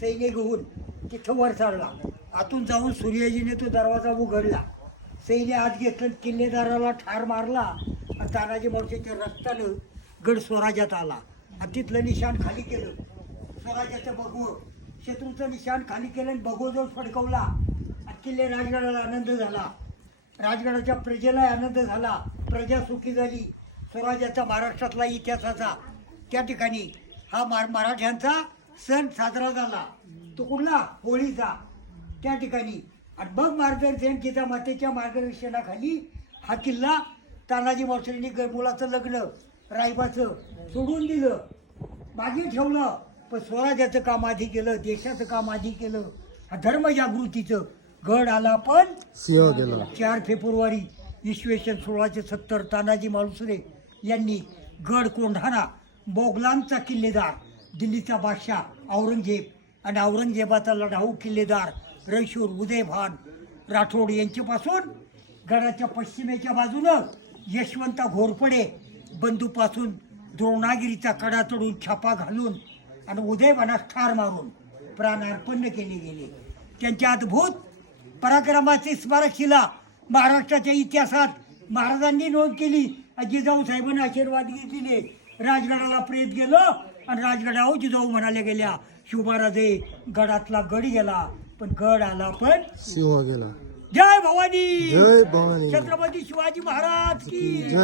सैन्य घेऊन तिथं वर चढला. आतून जाऊन सूर्याजीने तो दरवाजा उघडला. सैन्य आत घेतलं, किल्लेदाराला ठार मारला आणि तानाजी मावशीच्या रक्तानं गड स्वराज्यात आला. आणि तिथलं निशाण खाली केलं, स्वराज्याचं बघूळ शत्रूचं निशाण खाली केलं आणि बघूळ जाऊन फडकवला. आणि किल्ले राजगडाला आनंद झाला, राजगडाच्या प्रजेला आनंद झाला, प्रजा सुखी झाली. स्वराज्याचा महाराष्ट्रातला इतिहासाचा त्या ठिकाणी हा मराठ्यांचा सण साजरा झाला. तो कुठला? होळीचा. त्या ठिकाणी आणि मग मार्गदर्शन जिजामातेच्या मार्गदर्शनाखाली हा किल्ला तानाजी मावशींनी मुलाचं लग्न रायबाचं सोडून दिलं, मागे ठेवलं. पण स्वराज्याचं काम आधी केलं, देशाचं काम आधी केलं. हा धर्मजागृतीचं गड आला पण सिंह गेला. 4 फेब्रुवारी इसवी सन 1670 तानाजी मालुसरे यांनी गड कोंढाणा, मोगलांचा किल्लेदार, दिल्लीचा बादशाह औरंगजेब आणि औरंगजेबाचा लढाऊ किल्लेदार रयशूर उदयभान राठोड यांच्यापासून गडाच्या पश्चिमेच्या बाजूनं यशवंत घोरपडे बंधूपासून द्रोणागिरीचा कडा चढून छापा घालून आणि उदयभानास ठार मारून प्राण अर्पण केले गेले. त्यांच्या अद्भुत पराक्रमाची स्मारकशिला महाराष्ट्राच्या इतिहासात महाराजांनी नोंद केली. जिजाऊ साहेबांनी आशीर्वाद दिले. राजगडाला प्रेत गेलं आणि राजगडावर जिजाऊ म्हणाले गेल्या, शिवमहाराजे गडातला गड गेला पण गड आला पण सिंह गेला. जय भवानी, जय भवानी. छत्रपती शिवाजी महाराज की